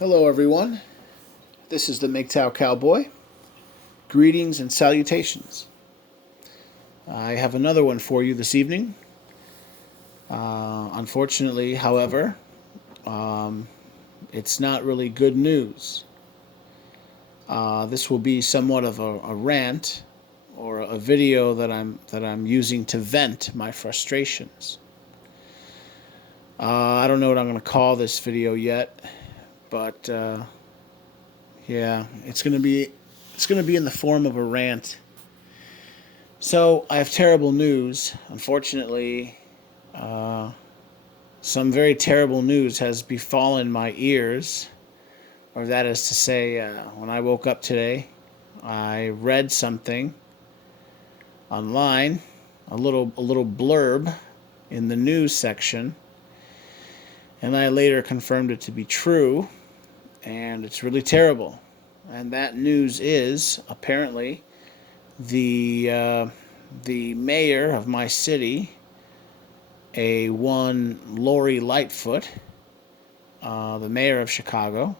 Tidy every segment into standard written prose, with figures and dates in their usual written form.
Hello, everyone. This is the Mgtow Cowboy. Greetings and salutations. I have another one for you this evening. Unfortunately, however, it's not really good news. This will be somewhat of a rant or a video that I'm using to vent my frustrations. I don't know what I'm going to call this video yet, but yeah, it's gonna be in the form of a rant. So I have terrible news. Unfortunately, uh, some very terrible news has befallen my ears, or that is to say, when I woke up today, I read something online, a little blurb in the news section, and I later confirmed it to be true, and it's really terrible. And that news is apparently the uh, the mayor of my city, a one Lori Lightfoot, the mayor of Chicago,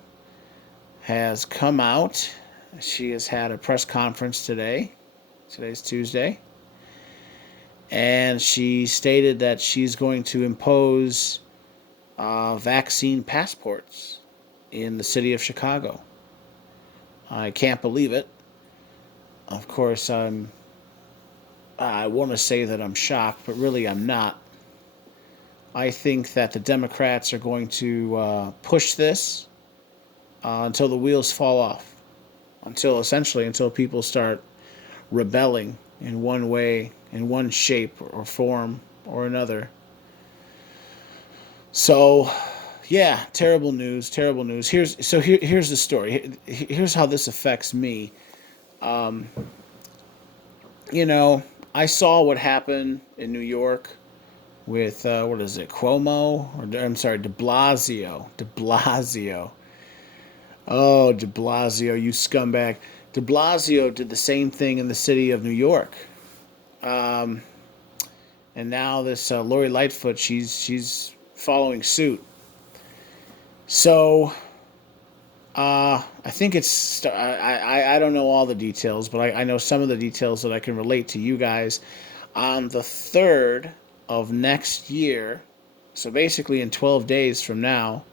has come out. She has had a press conference today. Today's Tuesday. And she stated that she's going to impose vaccine passports in the city of Chicago. I can't believe it. Of course, I want to say that I'm shocked, but really I'm not. I think that the Democrats are going to push this until the wheels fall off, until people start rebelling in one way, in one shape or form or another. So, yeah, terrible news, terrible news. Here's the story. Here's how this affects me. Um, you know, I saw what happened in New York with what is it, Cuomo? Or I'm sorry, De Blasio. De Blasio. Oh, De Blasio, you scumbag. De Blasio did the same thing in the city of New York. Um, and now this Lori Lightfoot, she's following suit. So I think I don't know all the details, but I know some of the details that I can relate to you guys. On the 3rd of next year, so basically in 12 days from now,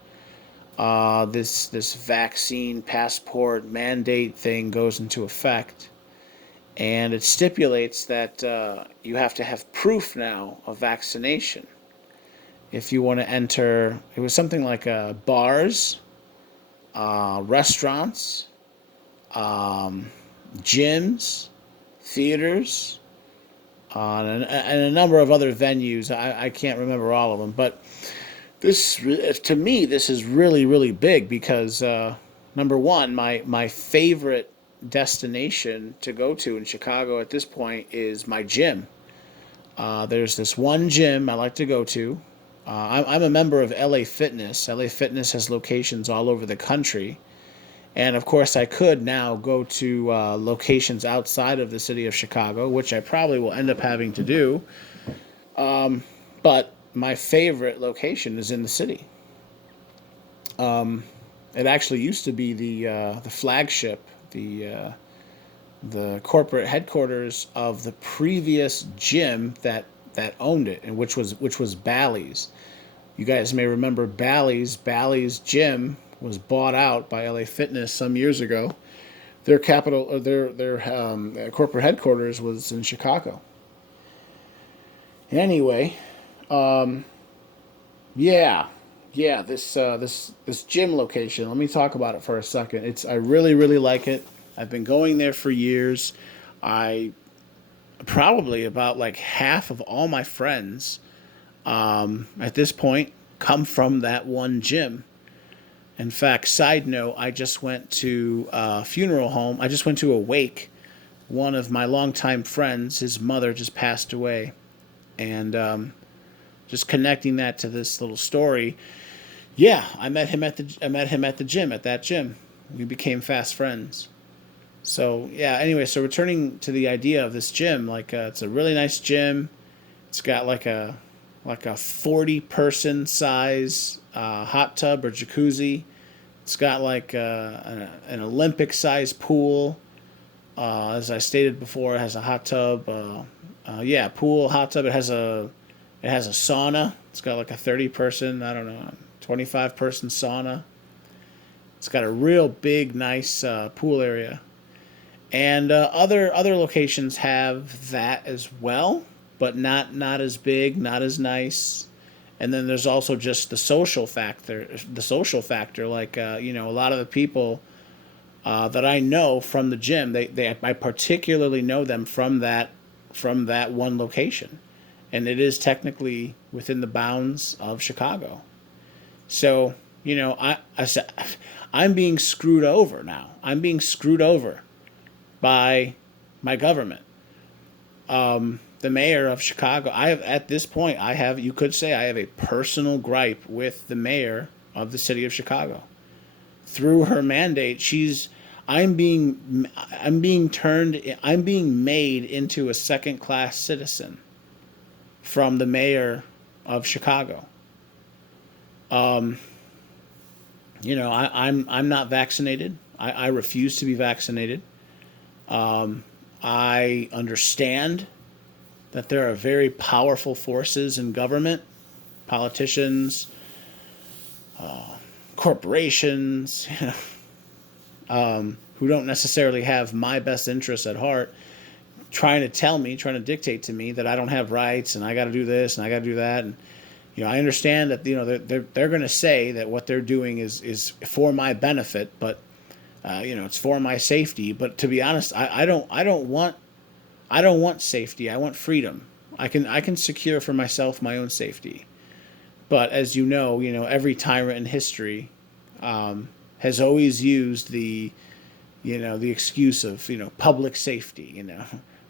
this vaccine passport mandate thing goes into effect, and it stipulates that you have to have proof now of vaccination if you want to enter. It was something like bars, restaurants, um, gyms, theaters, and a number of other venues. I can't remember all of them, but this, to me, this is really, really big because number one, my favorite destination to go to in Chicago at this point is my gym. There's this one gym I like to go to. I'm a member of LA Fitness. LA Fitness has locations all over the country. And of course, I could now go to locations outside of the city of Chicago, which I probably will end up having to do. But my favorite location is in the city. It actually used to be the flagship, the corporate headquarters of the previous gym that owned it, and which was Bally's. You guys may remember Bally's. Bally's gym was bought out by LA Fitness some years ago. Their capital, their corporate headquarters was in Chicago. Anyway, yeah, yeah. This gym location. Let me talk about it for a second. I really really like it. I've been going there for years. I probably about like half of all my friends at this point come from that one gym. In fact, side note, I just went to a funeral home. I just went to a wake. One of my longtime friends, his mother just passed away, and just connecting that to this little story. Yeah, I met him at the gym, at that gym. We became fast friends. So yeah. Anyway, so returning to the idea of this gym, like it's a really nice gym. It's got like a 40 person size hot tub or jacuzzi. It's got like an Olympic-sized pool. As I stated before, it has a hot tub. Yeah, pool, hot tub. It has a sauna. It's got like a 30-person, I don't know, 25-person sauna. It's got a real big, nice pool area. And other locations have that as well, but not as big, not as nice. And then there's also just the social factor. The social factor, like a lot of the people that I know from the gym, I particularly know them from that one location, and it is technically within the bounds of Chicago. So I said I'm being screwed over now. I'm being screwed over by my government. The mayor of Chicago. I have at this point. You could say I have a personal gripe with the mayor of the city of Chicago. Through her mandate, I'm being made into a second class citizen from the mayor of Chicago. I'm not vaccinated. I refuse to be vaccinated. I understand that there are very powerful forces in government, politicians, corporations, who don't necessarily have my best interests at heart, trying to dictate to me that I don't have rights and I got to do this and I got to do that. And I understand that they're going to say that what they're doing is for my benefit, but it's for my safety. But to be honest, I don't want safety. I want freedom. I can secure for myself my own safety. But as every tyrant in history has always used the excuse of public safety,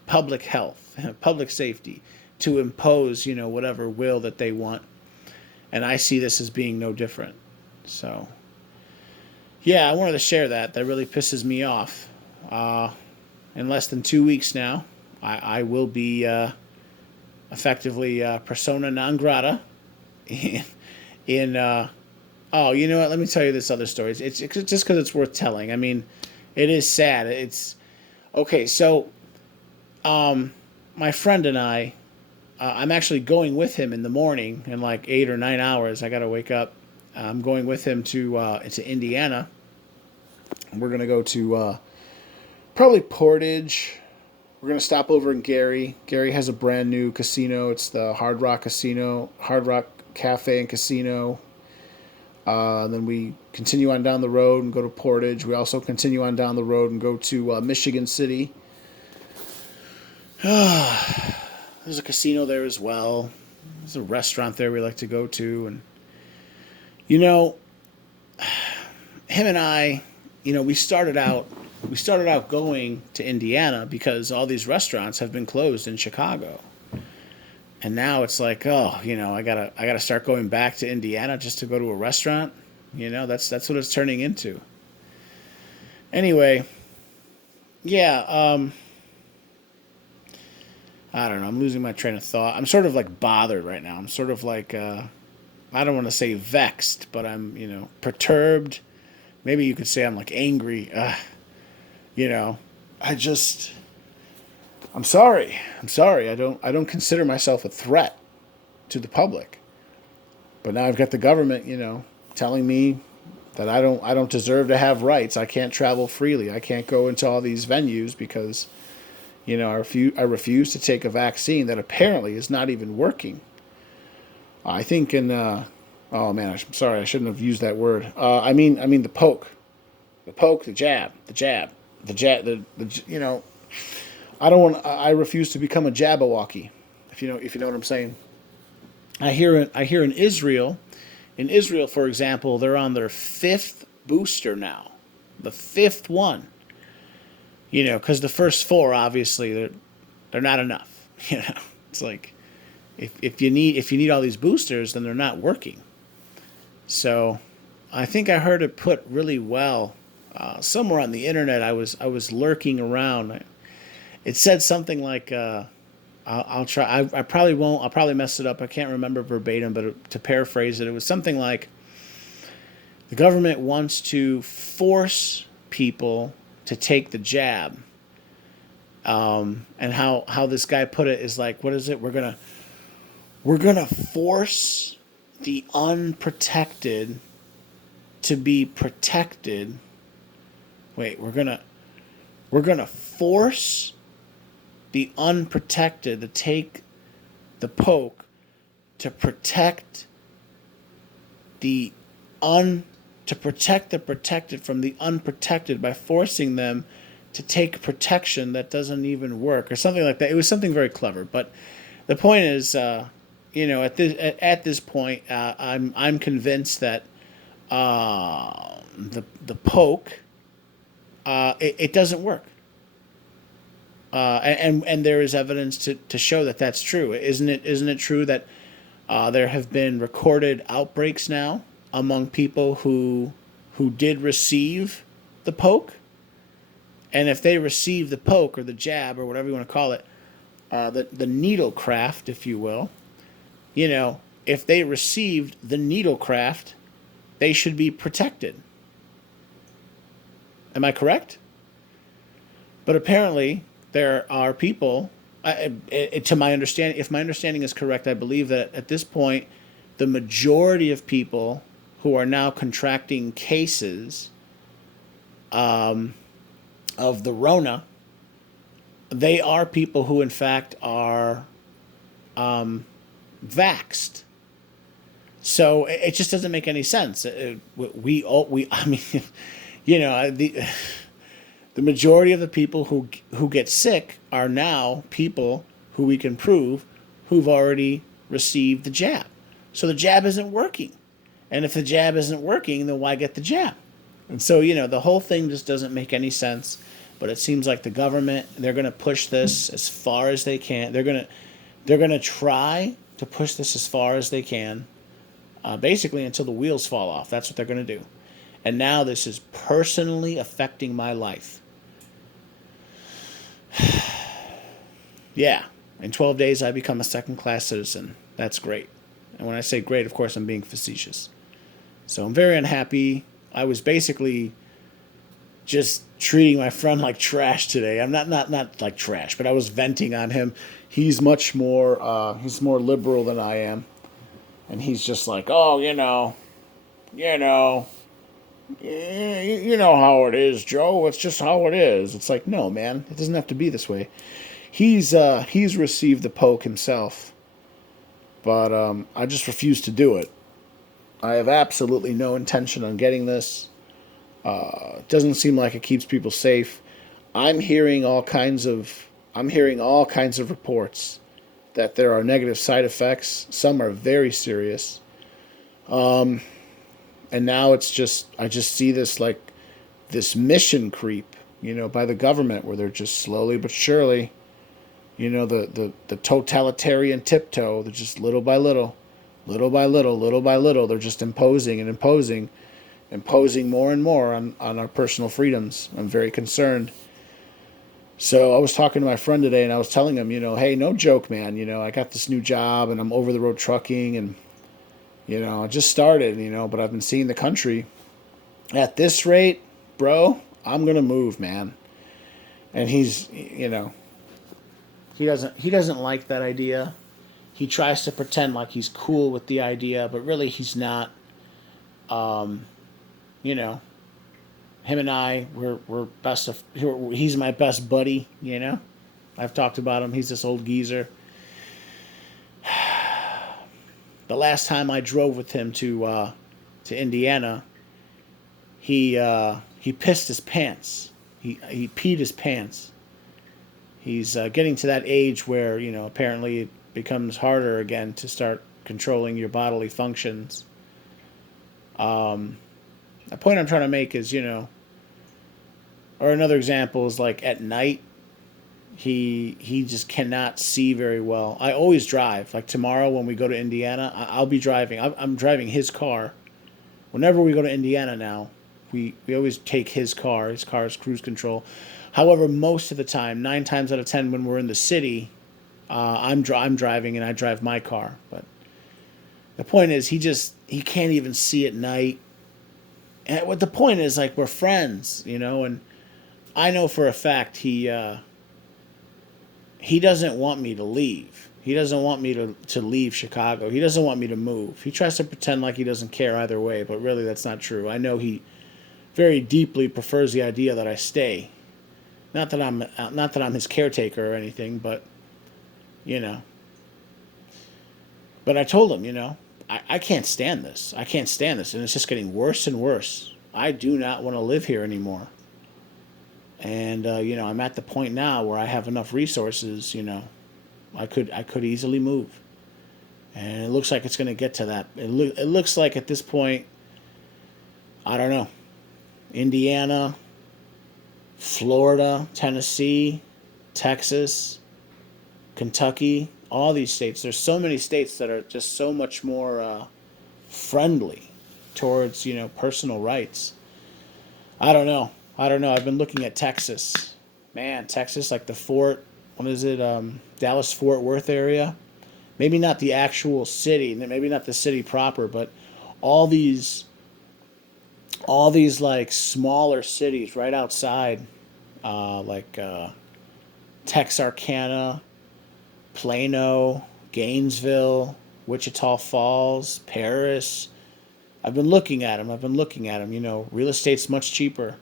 public health, public safety, to impose whatever will that they want. And I see this as being no different. So yeah, I wanted to share that. That really pisses me off. In less than 2 weeks now, I will be effectively persona non grata in oh, you know what? Let me tell you this other story. It's just because it's worth telling. I mean, it is sad. It's okay. So, my friend and I'm actually going with him in the morning in like 8 or 9 hours. I got to wake up. I'm going with him to Indiana. We're gonna go to probably Portage. We're gonna stop over in Gary. Gary has a brand new casino. It's the Hard Rock Casino, Hard Rock Cafe and Casino. Then we continue on down the road and go to Portage. We also continue on down the road and go to Michigan City. There's a casino there as well. There's a restaurant there we like to go to. And, him and I, we started out going to Indiana because all these restaurants have been closed in Chicago. And now it's like, oh, I gotta start going back to Indiana just to go to a restaurant. That's what it's turning into. Anyway, yeah, I don't know. I'm losing my train of thought. I'm sort of like bothered right now. I'm sort of like, I don't want to say vexed, but I'm, perturbed. Maybe you could say I'm like angry. I just. I'm sorry. I don't consider myself a threat to the public. But now I've got the government, telling me that I don't deserve to have rights. I can't travel freely. I can't go into all these venues because I refuse to take a vaccine that apparently is not even working. I think oh man, I'm sorry. I shouldn't have used that word. I mean the poke. The poke, the jab. I don't want. I refuse to become a Jabberwocky, if you know what I'm saying. I hear in Israel, for example, they're on their 5th booster now, the 5th one. Because the first 4 obviously they're not enough. It's like if you need all these boosters, then they're not working. So, I think I heard it put really well somewhere on the internet. I was lurking around. It said something like, I'll try. I probably won't. I'll probably mess it up. I can't remember verbatim, but to paraphrase it, it was something like, The government wants to force people to take the jab. And how this guy put it is like, what is it? We're gonna force the unprotected to be protected. Wait, we're gonna force the unprotected to take the poke to protect the un to protect the protected from the unprotected by forcing them to take protection that doesn't even work or something like that. It was something very clever, but the point is, at this point, I'm convinced that the poke it doesn't work. And there is evidence to show that that's true. Isn't it true that there have been recorded outbreaks now among people who did receive the poke, and if they receive the poke or the jab or whatever you want to call it, the needle craft, if you will, if they received the needle craft, they should be protected. Am I correct? But apparently, there are people. To my understanding, if my understanding is correct, I believe that at this point, the majority of people who are now contracting cases of the Rona, they are people who, in fact, are vaxxed. So it just doesn't make any sense. I mean, the majority of the people who get sick are now people who we can prove who've already received the jab. So the jab isn't working. And if the jab isn't working, then why get the jab? And so, the whole thing just doesn't make any sense. But it seems like the government, they're going to push this as far as they can. They're going to try to push this as far as they can, basically until the wheels fall off. That's what they're going to do. And now this is personally affecting my life. Yeah, in 12 days I become a second-class citizen. That's great. And when I say great, of course, I'm being facetious. So I'm very unhappy. I was basically just treating my friend like trash today. I'm not like trash, but I was venting on him. He's much more he's more liberal than I am. And he's just like, "Oh, you know, you know how it is, Joe. It's just how it is." It's like, no, man, it doesn't have to be this way. He's received the poke himself, but I just refuse to do it. I have absolutely no intention on getting this. It doesn't seem like it keeps people safe. I'm hearing all kinds of reports that there are negative side effects. Some are very serious. And now I just see this mission creep, by the government where they're just slowly but surely, the totalitarian tiptoe. They're just little by little, little by little, little by little. They're just imposing and imposing more and more on our personal freedoms. I'm very concerned. So I was talking to my friend today, and I was telling him, hey, no joke, man. I got this new job, and I'm over the road trucking, and I just started, but I've been seeing the country. At this rate, bro, I'm gonna move, man. And he doesn't like that idea. He tries to pretend like he's cool with the idea, but really he's not. You know, him and I, we're best of. He's my best buddy. I've talked about him. He's this old geezer. The last time I drove with him to Indiana, he pissed his pants. He peed his pants. He's getting to that age where apparently it becomes harder again to start controlling your bodily functions. The point I'm trying to make is or another example is like at night. He just cannot see very well. I always drive. Like tomorrow when we go to Indiana, I'll be driving. I'm driving his car. Whenever we go to Indiana now, we always take his car. His car is cruise control. However, most of the time, 9 times out of 10, when we're in the city, I'm driving and I drive my car. But the point is, he can't even see at night. And what the point is, like, we're friends, you know, and I know for a fact he doesn't want me to leave. He doesn't want me to leave Chicago. He doesn't want me to move. He tries to pretend like he doesn't care either way, but really that's not true. I know he very deeply prefers the idea that I stay. Not that I'm his caretaker or anything, but you know. But I told him, you know, I can't stand this. I can't stand this, and it's just getting worse and worse. I do not want to live here anymore. And you know, I'm at the point now where I have enough resources. You know, I could easily move, and it looks like it's going to get to that. It looks like at this point, I don't know, Indiana, Florida, Tennessee, Texas, Kentucky, all these states. There's so many states that are just so much more friendly towards, you know, personal rights. I don't know. I don't know. I've been looking at Texas. Man, Texas, like the Fort, what is it? Dallas Fort Worth area. Maybe not the actual city, maybe not the city proper, but all these, all these like smaller cities right outside, like Texarkana, Plano, Gainesville, Wichita Falls, Paris. I've been looking at them. I've been looking at them. You know, real estate's much cheaper.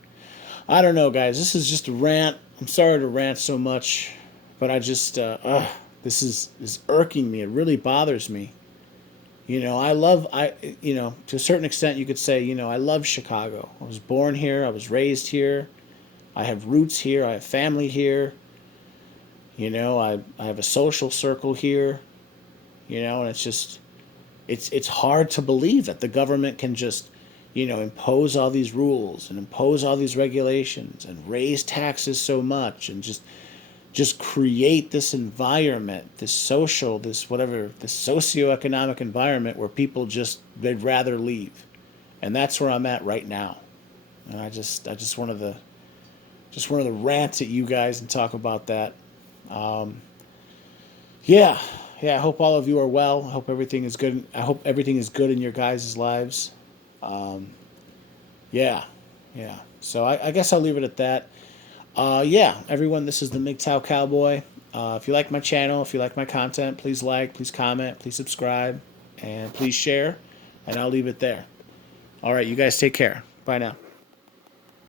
I don't know, guys. This is just a rant. I'm sorry to rant so much, but I just, this is irking me. It really bothers me. You know, you know, to a certain extent, you could say, you know, I love Chicago. I was born here. I was raised here. I have roots here. I have family here. You know, I have a social circle here. You know, and it's just, it's hard to believe that the government can just, you know, impose all these rules and impose all these regulations and raise taxes so much and just create this environment, this social, this whatever, this socioeconomic environment where people just they'd rather leave. And that's where I'm at right now. And I just wanted to rant at you guys and talk about that. Um, yeah, yeah. I hope all of you are well. I hope everything is good. I hope everything is good in your guys' lives. Um, yeah, yeah. So I guess I'll leave it at that. Yeah, everyone. This is the Mgtow Cowboy. If you like my channel, if you like my content, please like, please comment, please subscribe, and please share. And I'll leave it there. All right, you guys take care. Bye now.